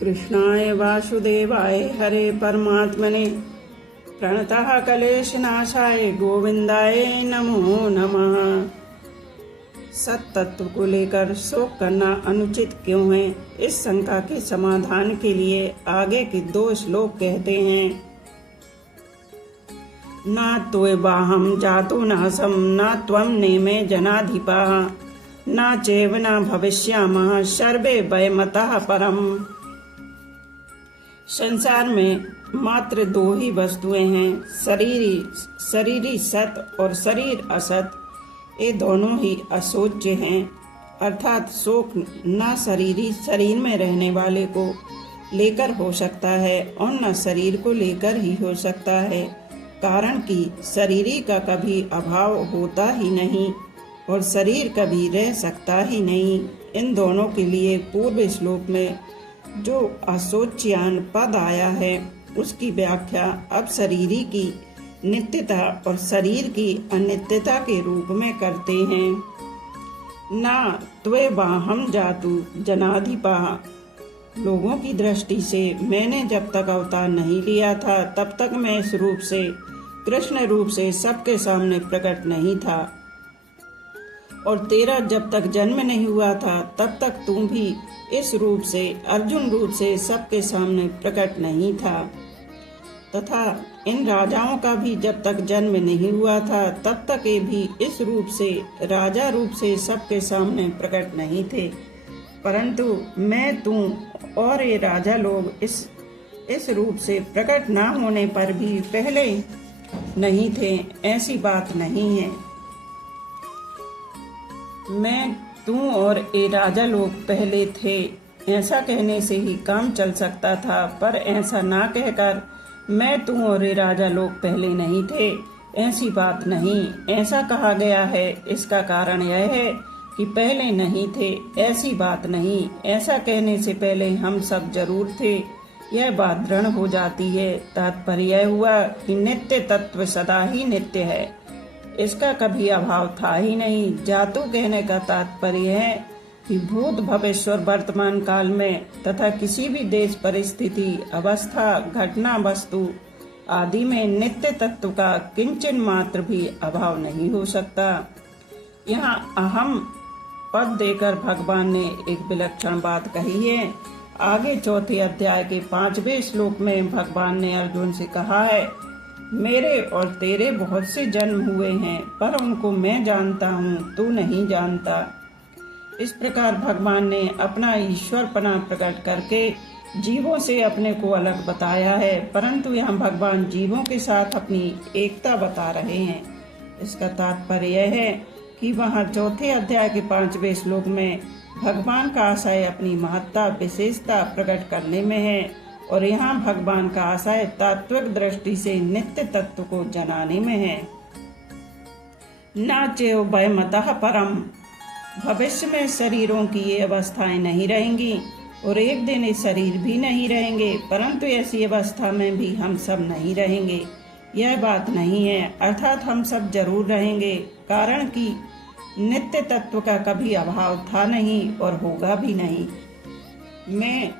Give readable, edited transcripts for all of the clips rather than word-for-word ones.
कृष्णाय वासुदेवाय हरे परमात्मने प्रणतः क्लेशनाशाय गोविंदाय नमो नमः। सत्तत्व को लेकर शोक करना अनुचित क्यों है, इस शंका के समाधान के लिए आगे के 2 श्लोक कहते हैं। न त्वेवाहं जातु नासं न त्वं नेमे जनाधिपाः न चैव न भविष्यामः सर्वे वयमतः परम। संसार में मात्र 2 ही वस्तुएं हैं, शरीरी सत और शरीर असत। ये दोनों ही अशोच्य हैं, अर्थात शोक न शरीर में रहने वाले को लेकर हो सकता है और न शरीर को लेकर ही हो सकता है, कारण कि शरीरी का कभी अभाव होता ही नहीं और शरीर कभी रह सकता ही नहीं। इन दोनों के लिए पूर्व श्लोक में जो अशोच्यान पद आया है उसकी व्याख्या अब शरीरी की नित्यता और शरीर की अनित्यता के रूप में करते हैं। ना त्वेवाहं जातु जनाधिपाः, लोगों की दृष्टि से मैंने जब तक अवतार नहीं लिया था तब तक मैं इस रूप से कृष्ण रूप से सबके सामने प्रकट नहीं था, और तेरा जब तक जन्म नहीं हुआ था तब तक तू भी इस रूप से अर्जुन रूप से सबके सामने प्रकट नहीं था, तथा इन राजाओं का भी जब तक जन्म नहीं हुआ था तब तक ये भी इस रूप से राजा रूप से सबके सामने प्रकट नहीं थे, परंतु मैं, तू और ये राजा लोग इस रूप से प्रकट ना होने पर भी पहले नहीं थे, ऐसी बात नहीं है। मैं, तू और ये राजा लोग पहले थे, ऐसा कहने से ही काम चल सकता था, पर ऐसा ना कहकर मैं, तू और ये राजा लोग पहले नहीं थे, ऐसी बात नहीं। ऐसा कहा गया है, इसका कारण यह है कि पहले नहीं थे, ऐसी बात नहीं। ऐसा कहने से पहले हम सब जरूर थे, यह बात दृढ़ हो जाती है। तात्पर्य यह हुआ कि नित्य तत्व सदा ही नित्य है, इसका कभी अभाव था ही नहीं। जातु कहने का तात्पर्य है कि भूत भविष्य वर्तमान काल में तथा किसी भी देश परिस्थिति अवस्था घटना वस्तु आदि में नित्य तत्व का किंचन मात्र भी अभाव नहीं हो सकता। यहाँ अहम पद देकर भगवान ने एक विलक्षण बात कही है। आगे 4 अध्याय के 5वें श्लोक में भगवान ने अर्जुन से कहा है, मेरे और तेरे बहुत से जन्म हुए हैं, पर उनको मैं जानता हूँ, तू नहीं जानता। इस प्रकार भगवान ने अपना ईश्वरपना प्रकट करके जीवों से अपने को अलग बताया है, परंतु यहाँ भगवान जीवों के साथ अपनी एकता बता रहे हैं। इसका तात्पर्य यह है कि वहाँ 4 अध्याय के 5वें श्लोक में भगवान का आशय अपनी महत्ता विशेषता प्रकट करने में है, और यहाँ भगवान का आशय तात्विक दृष्टि से नित्य तत्व को जनाने में है। न चैव वयमतः परम, भविष्य में शरीरों की ये अवस्थाएं नहीं रहेंगी और एक दिन ये शरीर भी नहीं रहेंगे, परंतु ऐसी अवस्था में भी हम सब नहीं रहेंगे, यह बात नहीं है। अर्थात हम सब जरूर रहेंगे, कारण कि नित्य तत्व का कभी अभाव था नहीं और होगा भी नहीं। मैं,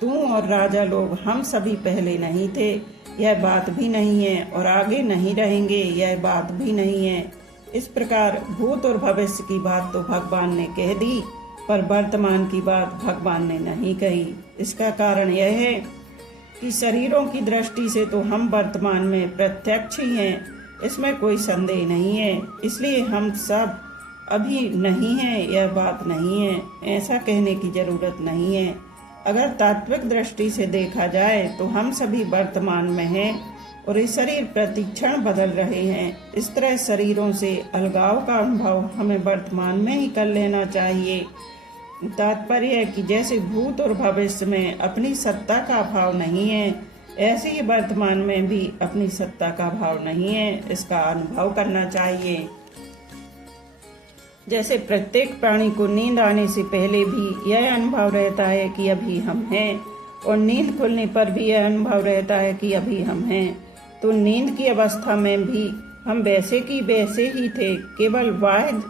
तू और राजा लोग हम सभी पहले नहीं थे, यह बात भी नहीं है, और आगे नहीं रहेंगे, यह बात भी नहीं है। इस प्रकार भूत और भविष्य की बात तो भगवान ने कह दी, पर वर्तमान की बात भगवान ने नहीं कही। इसका कारण यह है कि शरीरों की दृष्टि से तो हम वर्तमान में प्रत्यक्ष ही हैं, इसमें कोई संदेह नहीं है, इसलिए हम सब अभी नहीं हैं, यह बात नहीं है, ऐसा कहने की जरूरत नहीं है। अगर तात्विक दृष्टि से देखा जाए तो हम सभी वर्तमान में हैं और ये शरीर प्रतिक्षण बदल रहे हैं। इस तरह शरीरों से अलगाव का अनुभव हमें वर्तमान में ही कर लेना चाहिए। तात्पर्य है कि जैसे भूत और भविष्य में अपनी सत्ता का अभाव नहीं है, ऐसे ही वर्तमान में भी अपनी सत्ता का अभाव नहीं है, इसका अनुभव करना चाहिए। जैसे प्रत्येक प्राणी को नींद आने से पहले भी यह अनुभव रहता है कि अभी हम हैं, और नींद खुलने पर भी यह अनुभव रहता है कि अभी हम हैं, तो नींद की अवस्था में भी हम वैसे की वैसे ही थे, केवल वाहिद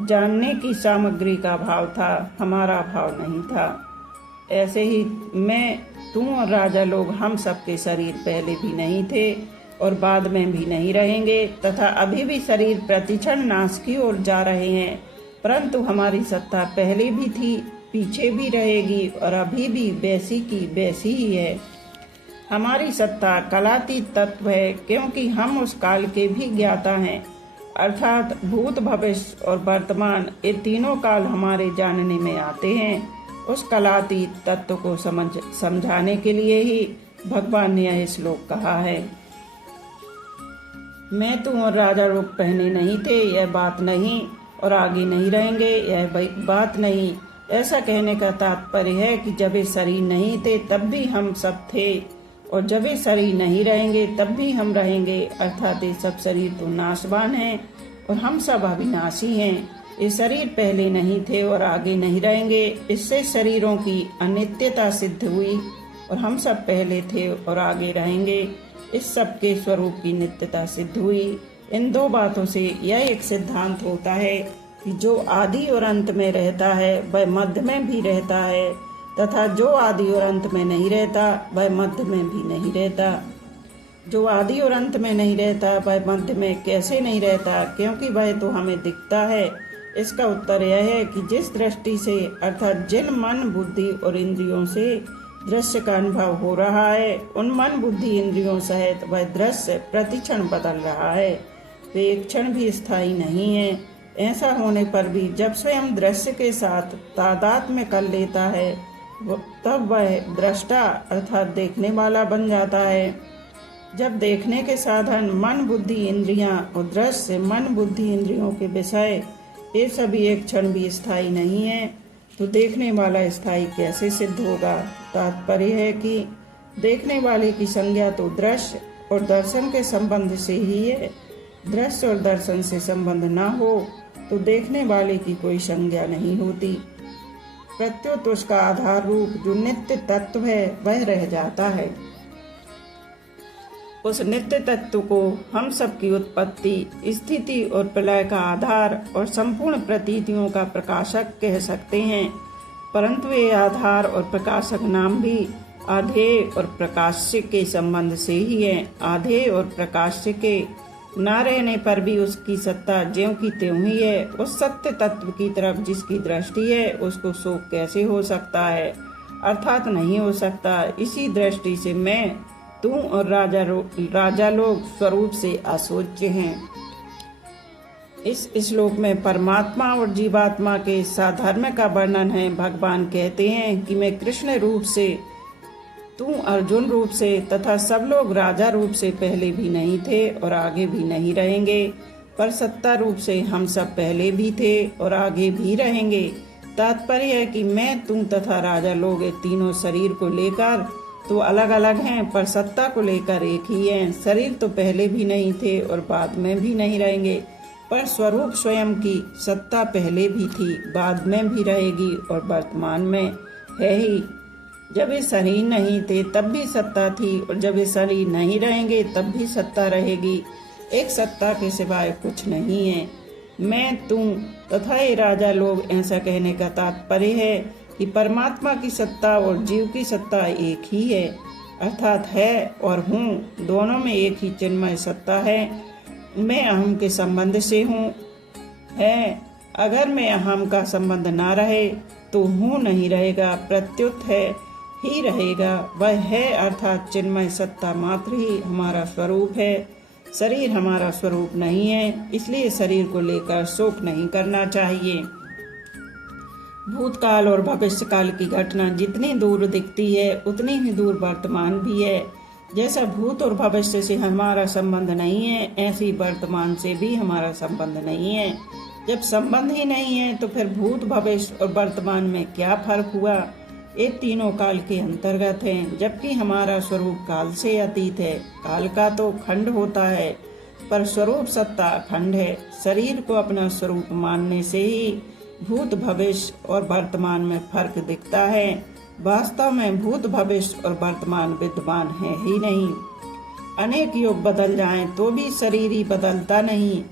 जानने की सामग्री का भाव था, हमारा भाव नहीं था। ऐसे ही मैं, तू और राजा लोग, हम सबके शरीर पहले भी नहीं थे और बाद में भी नहीं रहेंगे तथा अभी भी शरीर प्रतिक्षण नाश की ओर जा रहे हैं, परंतु हमारी सत्ता पहले भी थी, पीछे भी रहेगी और अभी भी वैसी की वैसी ही है। हमारी सत्ता कालातीत तत्व है, क्योंकि हम उस काल के भी ज्ञाता हैं, अर्थात भूत, भविष्य और वर्तमान, ये तीनों काल हमारे जानने में आते हैं। उस कालातीत तत्व को समझाने के लिए ही भगवान ने यह श्लोक कहा है। मैं, तू और राजा लोग पहले नहीं थे, यह बात नहीं, और आगे नहीं रहेंगे, यह बात नहीं। ऐसा कहने का तात्पर्य है कि जब ये शरीर नहीं थे तब भी हम सब थे, और जब ये शरीर नहीं रहेंगे तब भी हम रहेंगे, अर्थात ये सब शरीर तो नाशवान हैं और हम सब अविनाशी हैं। ये शरीर पहले नहीं थे और आगे नहीं रहेंगे, इससे शरीरों की अनित्यता सिद्ध हुई, और हम सब पहले थे और आगे रहेंगे, इस सब के स्वरूप की नित्यता सिद्ध हुई। इन दो बातों से यह एक सिद्धांत होता है कि जो आदि और अंत में रहता है वह मध्य में भी रहता है, तथा जो आदि और अंत में नहीं रहता वह मध्य में भी नहीं रहता। जो आदि और अंत में नहीं रहता वह मध्य में कैसे नहीं रहता, क्योंकि वह तो हमें दिखता है। इसका उत्तर यह है कि जिस दृष्टि से, अर्थात जिन मन, बुद्धि और इंद्रियों से दृश्य का अनुभव हो रहा है, उन मन, बुद्धि, इंद्रियों सहित वह दृश्य प्रतिक्षण बदल रहा है, वे एक क्षण भी स्थायी नहीं है। ऐसा होने पर भी जब स्वयं दृश्य के साथ तादात्म्य कर लेता है तब वह दृष्टा अर्थात देखने वाला बन जाता है। जब देखने के साधन मन, बुद्धि, इंद्रियां और दृश्य, मन, बुद्धि, इंद्रियों के विषय, ये सभी एक क्षण भी स्थायी नहीं है, तो देखने वाला स्थायी कैसे सिद्ध होगा। तात्पर्य है कि देखने वाले की संज्ञा तो दृश्य और दर्शन के संबंध से ही है। दृश्य और दर्शन से संबंध न हो तो देखने वाले की कोई संज्ञा नहीं होती, प्रत्युत उसका आधार रूप जो नित्य तत्व है वह रह जाता है। उस नित्य तत्व को हम सबकी उत्पत्ति, स्थिति और प्रलय का आधार और संपूर्ण प्रतीतियों का प्रकाशक कह सकते हैं, परंतु ये आधार और प्रकाशक नाम भी आधेय और प्रकाश्य के संबंध से ही है। आधेय और प्रकाश्य के न रहने पर भी उसकी सत्ता ज्यों की त्यों ही है। उस सत्य तत्व की तरफ जिसकी दृष्टि है उसको शोक कैसे हो सकता है, अर्थात नहीं हो सकता। इसी दृष्टि से मैं, तू और राजा लोग स्वरूप से अशोच्य हैं। इस श्लोक में परमात्मा और जीवात्मा के साधर्म्य का वर्णन है। भगवान कहते हैं कि मैं कृष्ण रूप से, तू अर्जुन रूप से तथा सब लोग राजा रूप से पहले भी नहीं थे और आगे भी नहीं रहेंगे, पर सत्ता रूप से हम सब पहले भी थे और आगे भी रहेंगे। तात्पर्य है कि मैं, तू तथा राजा लोग ये तीनों शरीर को लेकर तो अलग अलग हैं, पर सत्ता को लेकर एक ही हैं। शरीर तो पहले भी नहीं थे और बाद में भी नहीं रहेंगे, पर स्वरूप स्वयं की सत्ता पहले भी थी, बाद में भी रहेगी और वर्तमान में है ही। जब ये शरीर नहीं थे तब भी सत्ता थी और जब ये शरीर नहीं रहेंगे तब भी सत्ता रहेगी। एक सत्ता के सिवाय कुछ नहीं है। मैं, तू तथा ये राजा लोग, ऐसा कहने का तात्पर्य है कि परमात्मा की सत्ता और जीव की सत्ता एक ही है, अर्थात है और हूँ दोनों में एक ही चिन्मय सत्ता है। मैं अहम के संबंध से हूँ है, अगर मैं अहम का संबंध ना रहे तो हूँ नहीं रहेगा, प्रत्युत है ही रहेगा। वह है अर्थात चिन्मय सत्ता मात्र ही हमारा स्वरूप है। शरीर हमारा स्वरूप नहीं है, इसलिए शरीर को लेकर शोक नहीं करना चाहिए। भूतकाल और भविष्य काल की घटना जितनी दूर दिखती है उतनी ही दूर वर्तमान भी है। जैसा भूत और भविष्य से हमारा संबंध नहीं है, ऐसी वर्तमान से भी हमारा संबंध नहीं है। जब संबंध ही नहीं है तो फिर भूत, भविष्य और वर्तमान में क्या फर्क हुआ। ये तीनों काल के अंतर्गत हैं, जबकि हमारा स्वरूप काल से अतीत है। काल का तो खंड होता है, पर स्वरूप सत्ता अखंड है। शरीर को अपना स्वरूप मानने से ही भूत, भविष्य और वर्तमान में फर्क दिखता है। वास्तव में भूत, भविष्य और वर्तमान विद्यमान है ही नहीं। अनेक युग बदल जाएं तो भी शरीर ही बदलता नहीं।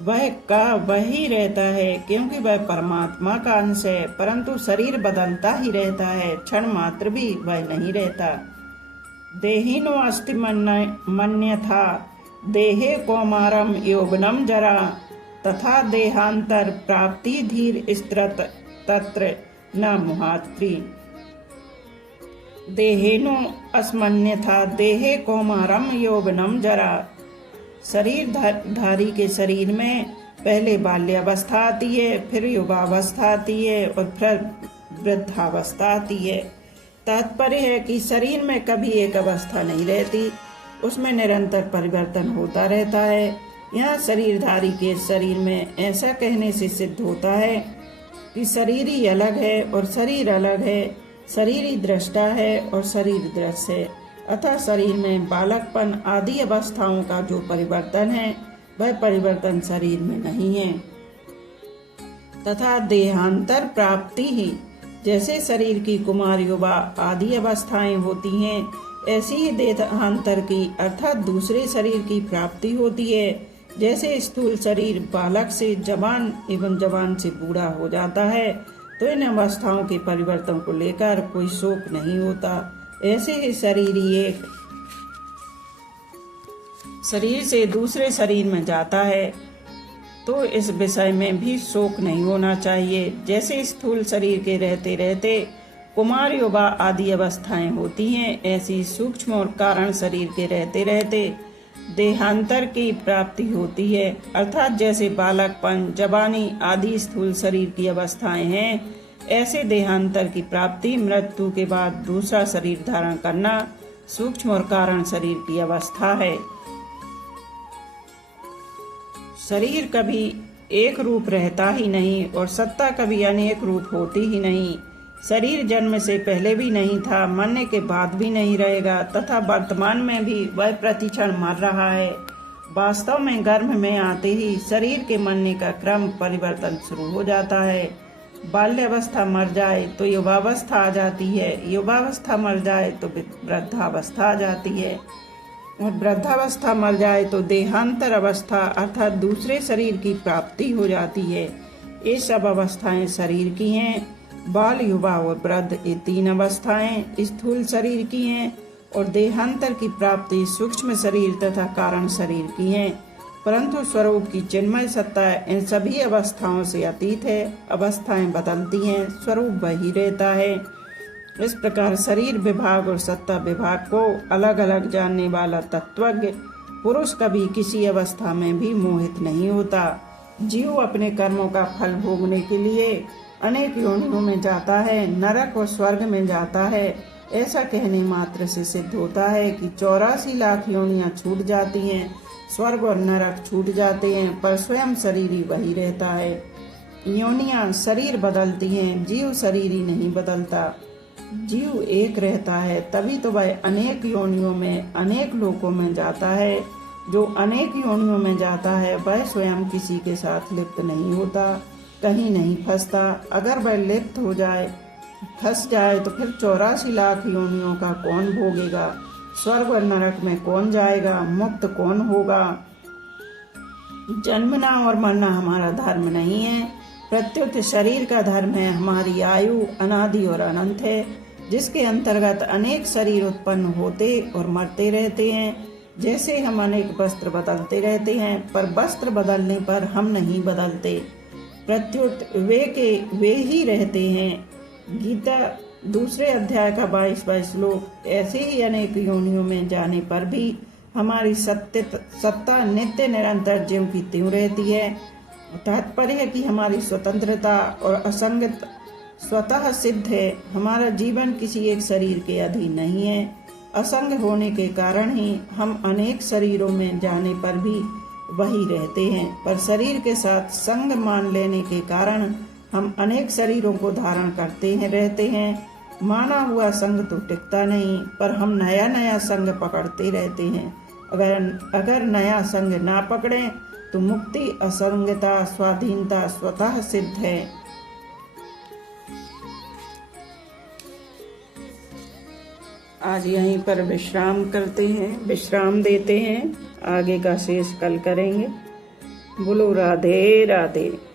वह का वही रहता है, क्योंकि वह परमात्मा का अंश है। परंतु शरीर बदलता ही रहता है, क्षण मात्र भी वह नहीं रहता। देहिनो अस्ति मन्यथा देहे कौमारम यौवनम जरा, तथा देहांतर प्राप्ति धीर स्त्रत तत्र न मुहात्रि। देहेनो अस्मन्यथा देहे कौमारम यौवनम जरा। शरीर धारी के शरीर में पहले बाल्यावस्था आती है, फिर युवावस्था आती है और फिर वृद्धावस्था आती है। तात्पर्य है कि शरीर में कभी एक अवस्था नहीं रहती, उसमें निरंतर परिवर्तन होता रहता है। यहाँ शरीरधारी के शरीर में ऐसा कहने से सिद्ध होता है कि शरीर ही अलग है और शरीर अलग है, शरीर ही दृष्टा है और शरीर दृश्य है। अतः शरीर में बालकपन आदि अवस्थाओं का जो परिवर्तन है वह परिवर्तन शरीर में नहीं है। तथा देहांतर प्राप्ति ही, जैसे शरीर की कुमार युवा आदि अवस्थाएं होती हैं, ऐसी ही देहांतर की अर्थात दूसरे शरीर की प्राप्ति होती है। जैसे स्थूल शरीर बालक से जवान एवं जवान से बूढ़ा हो जाता है, तो इन अवस्थाओं के परिवर्तन को लेकर कोई शोक नहीं होता। ऐसे ही शरीर ही एक शरीर से दूसरे शरीर में जाता है, तो इस विषय में भी शोक नहीं होना चाहिए। जैसे स्थूल शरीर के रहते रहते कुमार युवा आदि अवस्थाएं होती हैं, ऐसी सूक्ष्म और कारण शरीर के रहते रहते देहांतर की प्राप्ति होती है। अर्थात जैसे बालकपन, जवानी आदि स्थूल शरीर की अवस्थाएं हैं, ऐसे देहांतर की प्राप्ति मृत्यु के बाद दूसरा शरीर धारण करना सूक्ष्म और कारण शरीर की अवस्था है। शरीर कभी एक रूप रहता ही नहीं और सत्ता कभी अनेक रूप होती ही नहीं। शरीर जन्म से पहले भी नहीं था, मरने के बाद भी नहीं रहेगा, तथा वर्तमान में भी वह प्रतिक्षण मर रहा है। वास्तव में गर्भ में आते ही शरीर के मरने का क्रम परिवर्तन शुरू हो जाता है। बाल्यावस्था मर जाए तो युवावस्था आ जाती है, युवावस्था मर जाए तो वृद्धावस्था आ जाती है, और वृद्धावस्था मर जाए तो देहांतर अवस्था अर्थात दूसरे शरीर की प्राप्ति हो जाती है। ये सब अवस्थाएं शरीर की हैं। बाल, युवा और वृद्ध, ये तीन अवस्थाएं स्थूल शरीर की हैं और देहांतर की प्राप्ति सूक्ष्म शरीर तथा कारण शरीर की हैं। परंतु स्वरूप की चिन्मय सत्ता इन सभी अवस्थाओं से अतीत है। अवस्थाएं बदलती हैं, स्वरूप वही रहता है। इस प्रकार शरीर विभाग और सत्ता विभाग को अलग अलग जानने वाला तत्वज्ञ पुरुष कभी किसी अवस्था में भी मोहित नहीं होता। जीव अपने कर्मों का फल भोगने के लिए अनेक योनियों में जाता है, नरक और स्वर्ग में जाता है। ऐसा कहने मात्र से सिद्ध होता है कि 84 लाख योनियां छूट जाती हैं, स्वर्ग और नरक छूट जाते हैं, पर स्वयं शरीर ही वही रहता है। योनियां शरीर बदलती हैं, जीव शरीर ही नहीं बदलता। जीव एक रहता है, तभी तो वह अनेक योनियों में अनेक लोकों में जाता है। जो अनेक योनियों में जाता है वह स्वयं किसी के साथ लिप्त नहीं होता, कहीं नहीं फंसता। अगर वह लिप्त हो जाए, फंस जाए, तो फिर 84 लाख योनियों का कौन भोगेगा? स्वर्ग और नरक में कौन जाएगा? मुक्त कौन होगा? जन्मना और मरना हमारा धर्म नहीं है, प्रत्युत शरीर का धर्म है। हमारी आयु अनादि और अनंत है, जिसके अंतर्गत अनेक शरीर उत्पन्न होते और मरते रहते हैं। जैसे हम अनेक वस्त्र बदलते रहते हैं, पर वस्त्र बदलने पर हम नहीं बदलते, प्रत्युत वे के वे ही रहते हैं। गीता दूसरे अध्याय का 22वां श्लोक। ऐसे ही अनेक योनियों में जाने पर भी हमारी सत्ता नित्य निरंतर ज्यों की त्यों रहती है। तात्पर्य है कि हमारी स्वतंत्रता और असंगत स्वतः सिद्ध है। हमारा जीवन किसी एक शरीर के अधीन नहीं है। असंग होने के कारण ही हम अनेक शरीरों में जाने पर भी वही रहते हैं, पर शरीर के साथ संग मान लेने के कारण हम अनेक शरीरों को धारण करते हैं रहते हैं। माना हुआ संग तो टिकता नहीं, पर हम नया नया संग पकड़ते रहते हैं। अगर नया संग ना पकड़ें तो मुक्ति, असंगता, स्वाधीनता स्वतः सिद्ध है। आज यहीं पर विश्राम करते हैं, विश्राम देते हैं। आगे का शेष कल करेंगे। बोलो राधे राधे।